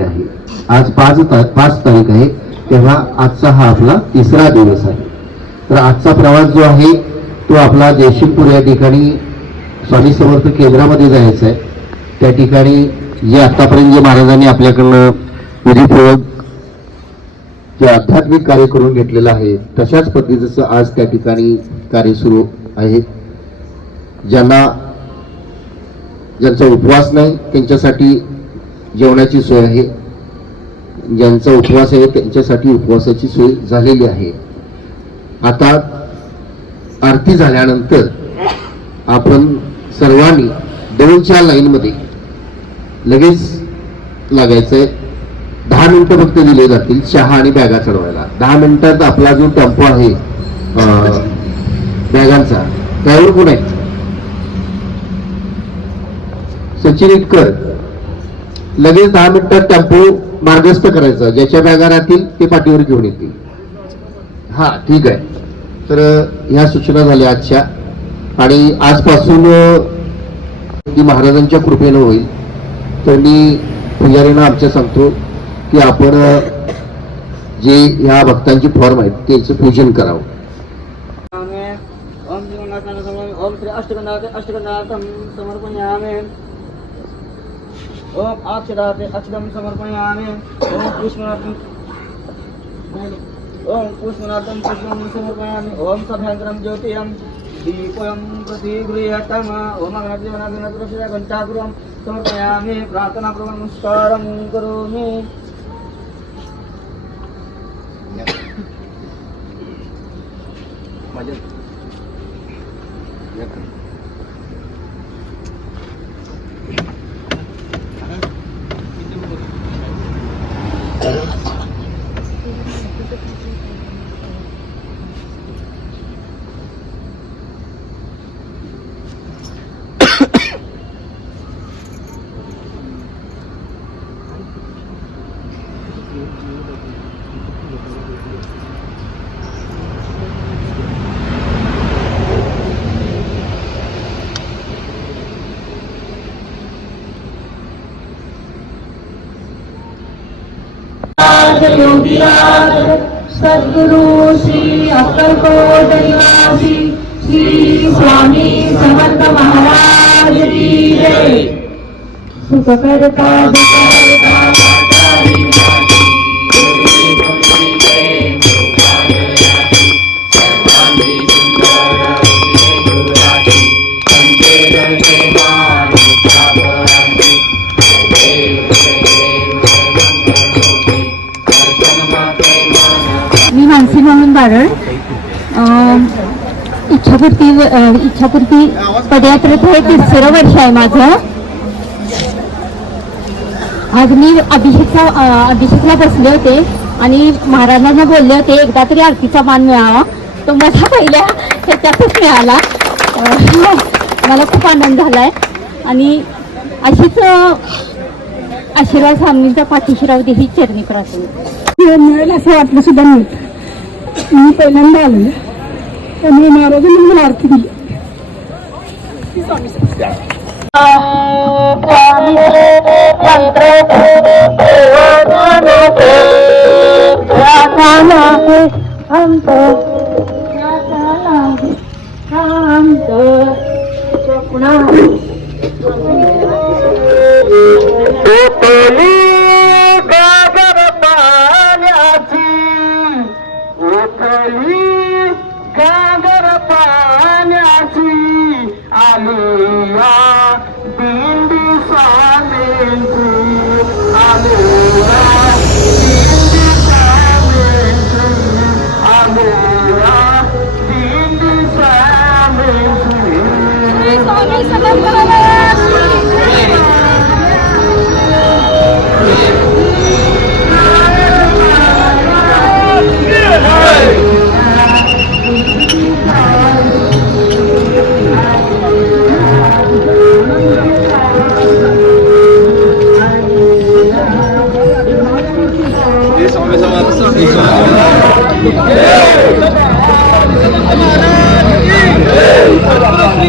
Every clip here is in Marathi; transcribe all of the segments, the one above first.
आहे। आज 5 तारीख आहे, तेव्हा आजचा हा आपला तिसरा दिवस आहे। तर आजचा प्रवास जो आहे तो आपला जयसिंगपूर या ठिकाणी स्वामी समर्थ केंद्रामध्ये जायचं आहे। त्या ठिकाणी जे आतापर्यंत जे महाराजांनी आपल्याकडनं विधीपूर्वक जे आध्यात्मिक कार्य करून घेतलेलं आहे तशाच पद्धतीचं आज त्या ठिकाणी कार्य सुरू आहे। ज्यांचा उपवास नाही त्यांच्यासाठी जेवणाची सोय आहे, ज्यांचा उपवास आहे त्यांच्यासाठी उपवासाची सोय झालेली आहे। आता आरती झाल्यानंतर आपण सर्वांनी 2च्या लाईनमध्ये लगेच लागायचंय। 10 मिनिटं फक्त दिले जातील चहा आणि बॅगा चढवायला। 10 मिनिटात आपला जो टेम्पो आहे बॅगांचा त्यावर कोण आहे? सचिन इटकर। लगेच 10 मिनिटात टेम्पो मार्गस्थ करायचा, ज्याच्या बॅगा राहतील ते पाठीवर घेऊन येतील। हा ठीक आहे। तर ह्या सूचना झाल्या आजच्या, आणि आजपासून ती महाराजांच्या कृपेनं होईल। तर मी पुजारींना आमच्या सांगतो की आपण जे ह्या भक्तांची फॉर्म आहेत त्याचं पूजन करावं। ओम श्री अष्टगंधार्थं समर्पयामि। ओम अक्षराते अक्षरं समर्पयामि। ओम पुष्पनाथं पुष्पं समर्पयामि। ओम सभ्यंकरं ज्योतिषं दीपं प्रतिगृह्यताम। ओम अग्निदेवनाग्निनाथस्य घंटागृहं समर्पयामि। प्रार्थनापूर्वकं नमस्कारं करोमि। सद्गुरु श्री अक्कलकोट निवासी श्री स्वामी समर्थ महाराज की जय। सुख करता मी मानसी मोहन बारड, इच्छापूर्ती पदयात्रेचं हे 3रं वर्ष आहे माझं। आज मी अभिषेकला बसले होते आणि महाराजांना बोलले होते एकदा तरी आरतीचा मान मिळावा। तो माझा पहिल्या ह्याच्यातच मिळाला। मला खूप आनंद झालाय आणि अशीच आशीर्वाद स्वामींच्या पाठीशी राहू दे ही चरणी प्रार्थना। मिळेल असं वाटलं सुद्धा नव्हतं। मी पहिल्यांदा आलो त्यामुळे महाराजांनी मला आरती दिली। गागर पाण्याची आलिया दिंडी स्वामींची आलिया दिंडी स्वामींची आलिया दिंडी स्वामींची। स्वामी समर्थ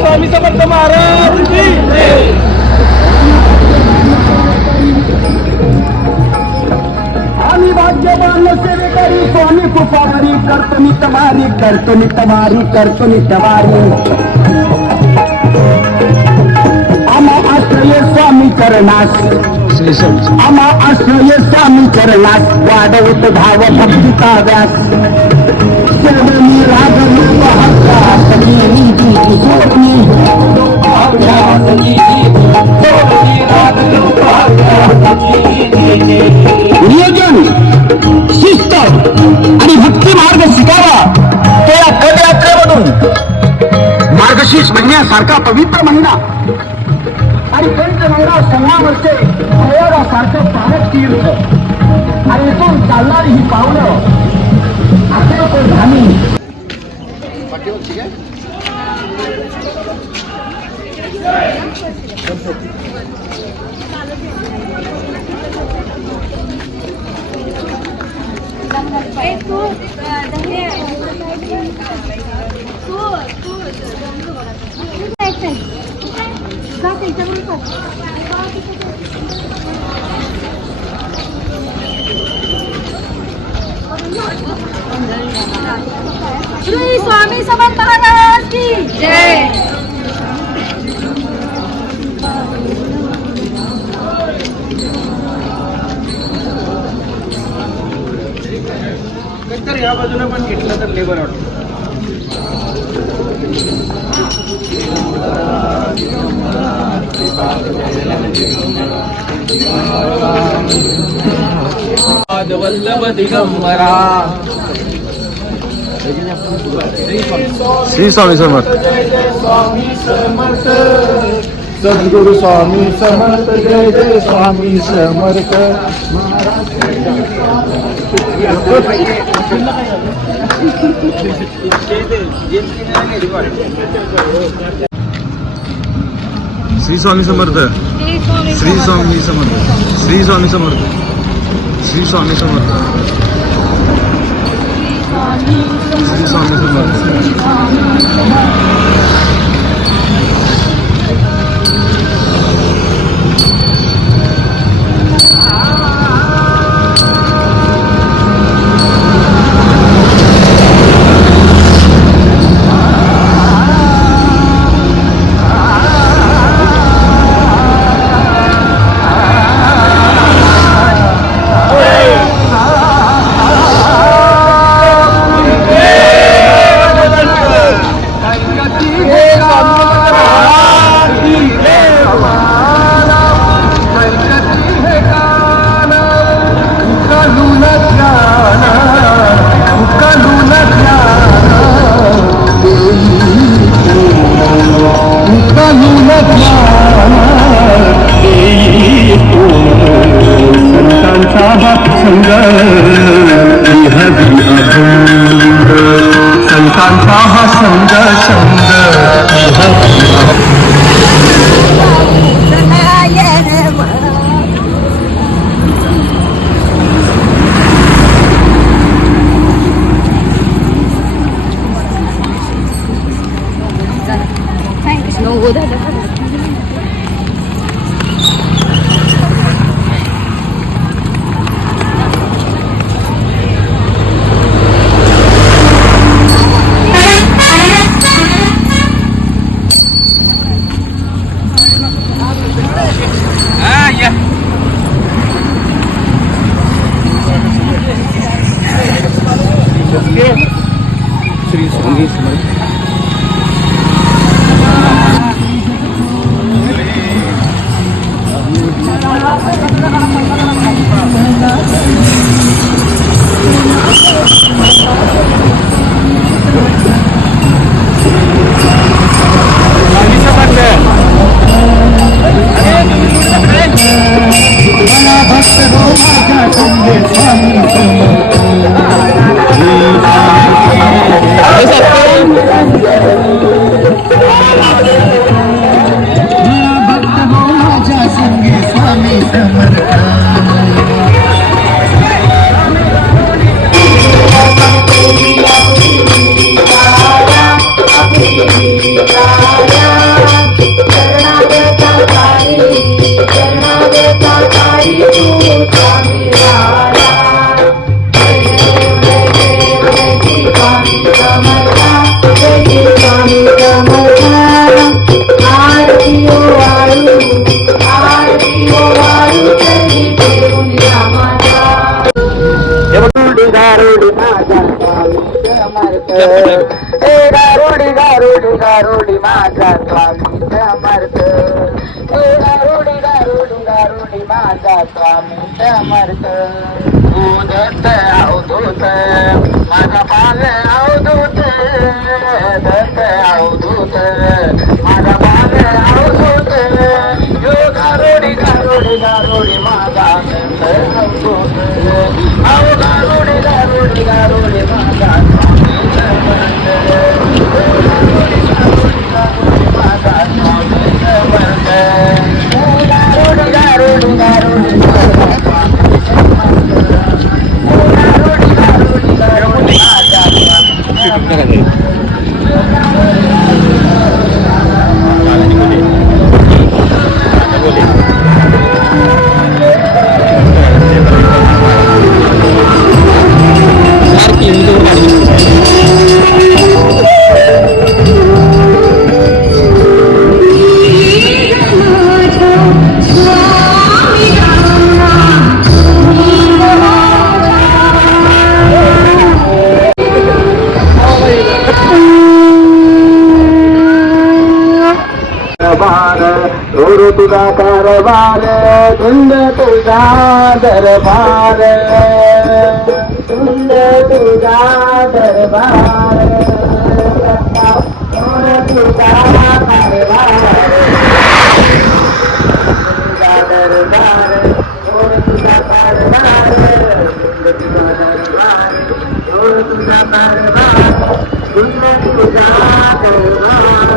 स्वामी समर्थ महाराज की जय। भगवान सेवेकरी स्वामी पुकारी करतो मी तमारी करतो मी तमारी करतो मी तमारी आम्हा आश्रय स्वामी चरणास आम्हा आश्रय स्वामी चरणास वाढवत भाव भक्तीचा व्यास चरणी रागली नियोजन शिस्त आणि भक्ती मार्ग शिकावा तो या पदयात्रेमधून मार्गशीर्ष महिन्यासारखा पवित्र महिना आणि पंचमंगळा संगमावरचे प्रयोगासारखं पारक तीर्थ आणि इथून चालणारी ही पावलं अक्कलकोट धामी श्री स्वामी समर्थ महाराज की जय. तर या बाजूला पण घेतलं तर लेबर वाटतं वल्लभ दिगंबरा श्री स्वामी समर्थ. जय जय स्वामी समर्थ सद्गुरु स्वामी समर्थ जय जय स्वामी समर्थ श्री स्वामी समर्थ. श्री स्वामी समर्थ. श्री स्वामी समर्थ. श्री स्वामी समर्थ. श्री स्वामी समर्थ. संतांचा हा संग श्री स्वामी समर्थ. हे गारुडी गारुडी गारुडी माझा स्वामी समर्थ हे गारुडी गारुडी गारुडी माझा स्वामी समर्थ दत्त अवधूत माझा बाल अवधूत दत्त अवधूत माझा बाल अवधूत यो गारुडी गारुडी गारुडी माझा अवधूत अहो गारुडी गारुडी गारुडी माझा तुझा कारभार धुंद तुझा दरबार धुंद तुझा दरबार तुझा कारभार तुझा दरबार तुझा कारभार तुझा दरबार तुझा कारभार धुंद तुझा दरबार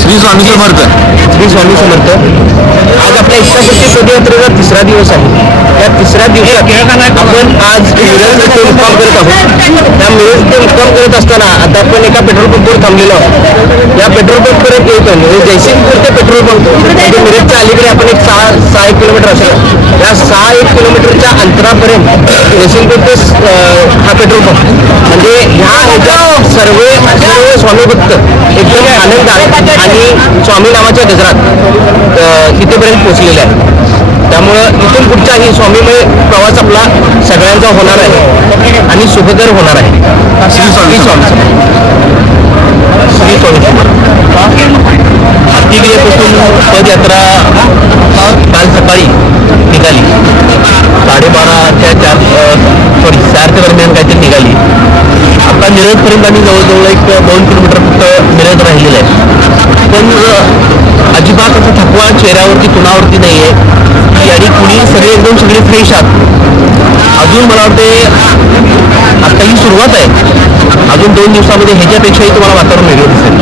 श्री स्वामी समर्थ. श्री स्वामी समर्थ. आज आपल्या इच्छाशक्ती पदयात्रेचा तिसरा दिवस आहे. या तिसऱ्या दिवसात आपण आज मिरज येथे मुक्काम करत आहोत. त्या मिरज येथे मुक्काम करत असताना आता आपण एका पेट्रोल पंपवर थांबलेलो आहोत. या पेट्रोल पंपपर्यंत येतो म्हणजे जयसिंगपूर ते पेट्रोल पंप म्हणजे मिरजच्या अलीकडे आपण एक 6 किलोमीटर असेल. या 6 किलोमीटरच्या अंतरापर्यंत जयसिंगपूर ते हा पेट्रोल पंप म्हणजे ह्या सर्व स्वामी भक्त एकदम आनंदात आणि स्वामी नावाच्या गजरात इथेपर्यंत पोहोचलेले आहे. त्यामुळं इथून पुढचाही स्वामीमय प्रवास आपला सगळ्यांचा होणार आहे आणि सुखकर होणार आहे. श्री स्वामी समर्थ. श्री स्वामी समर्थ. हातीगिरीपासून पदयात्रा काल सकाळी निघाली 12:30 ते 4 दरम्यान काहीतरी निघाली. आता मिरजपर्यंत आम्ही जवळजवळ एक 2 किलोमीटर फक्त मिरज राहिलेलं आहे. पण अजिबात असा थकवा चेहऱ्यावरती कुणावरती नाही आहे आणि कुणी सगळे फ्रेश आहात. अजून मला वाटते आता ही सुरुवात आहे. अजून 2 दिवसामध्ये ह्याच्यापेक्षाही तुम्हाला वातावरण वेगळं दिसेल.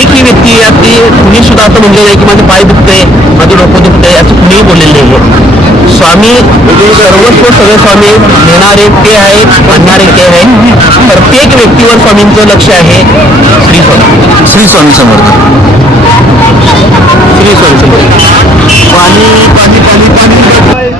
एकही व्यक्ती अगदी कुणी सुद्धा असं म्हणलेलं आहे की माझं पाय दुखतंय, माझं डोकं दुखतंय असं कुणीही बोललेलं नाही आहे. स्वामी सर्वस्व सगळे स्वामी नेणारे ते आहेत, आणणारे ते आहेत. प्रत्येक व्यक्तीवर स्वामींचं लक्ष आहे. श्री स्वामी. श्री स्वामी समर्थ. श्री स्वामी समर्थ. पाणी पाणी पाणी पाणी.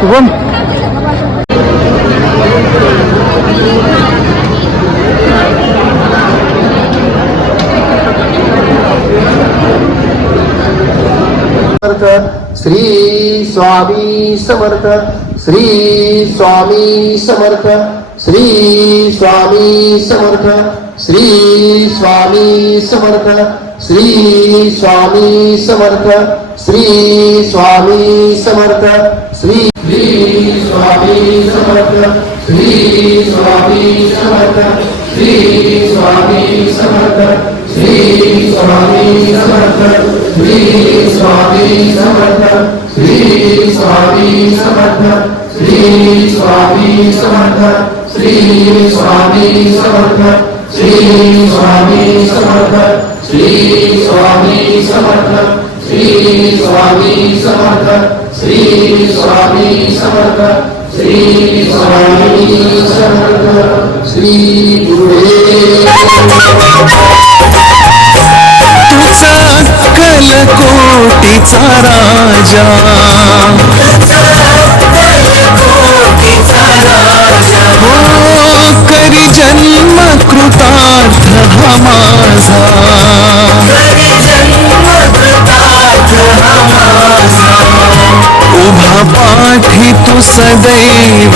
शुभम श्री स्वामी समर्थ, श्री स्वामी समर्थ, श्री स्वामी समर्थ, श्री स्वामी समर्थ, श्री स्वामी समर्थ, श्री स्वामी समर्थ, श्री स्वामी समर्थ, श्री स्वामी समर्थ, श्री स्वामी समर्थ, श्री स्वामी समर्थ, श्री स्वामी समर्थ, श्री स्वामी समर्थ, श्री स्वामी समर्थ, श्री स्वामी समर्थ, श्री स्वामी समर्थ, श्री स्वामी समर्थ, श्री स्वामी समर्थ, श्री स्वामी समर्थ, श्री स्वामी समर्थ, श्री गुरुदेव कलकोटीचा राजा हो करी जन्म कृतार्थ हा माझा उभा पाठी तू सदैव